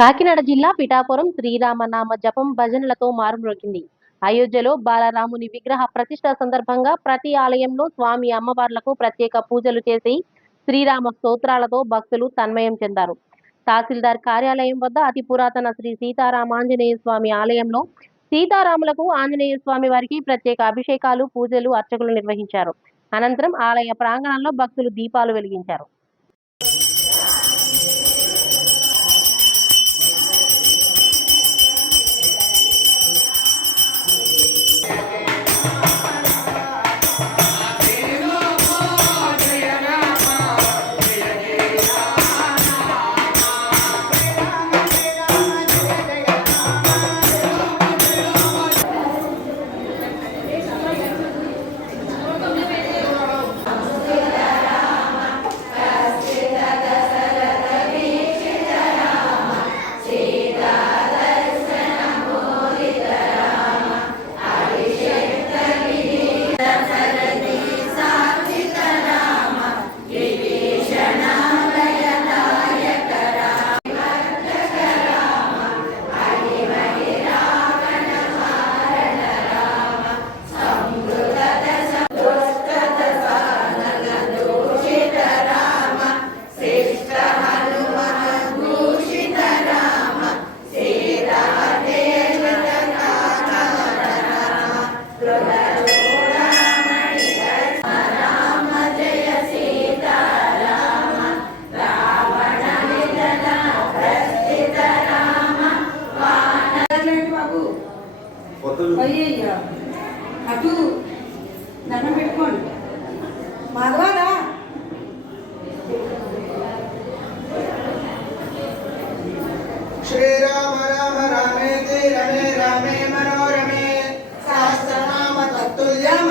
కాకినాడ జిల్లా పిఠాపురం శ్రీరామనామ జపం భజనలతో మారుమ్రోగింది. అయోధ్యలో బాలరాముని విగ్రహ ప్రతిష్ట సందర్భంగా ప్రతి ఆలయంలో స్వామి అమ్మవార్లకు ప్రత్యేక పూజలు చేసి శ్రీరామ స్తోత్రాలతో భక్తులు తన్మయం చెందారు. తహసీల్దార్ కార్యాలయం వద్ద అతి పురాతన శ్రీ సీతారామాంజనేయ స్వామి ఆలయంలో సీతారాములకు ఆంజనేయ స్వామి వారికి ప్రత్యేక అభిషేకాలు పూజలు అర్చకులు నిర్వహించారు. అనంతరం ఆలయ ప్రాంగణంలో భక్తులు దీపాలు వెలిగించారు. బాబు. పొద్దున్న అటు దండం పెట్టుకోండి. మాధవాదా శ్రీరామ రామ రామే రమే రామే మనోరమే. సహస్రనామ తత్తుల్యామ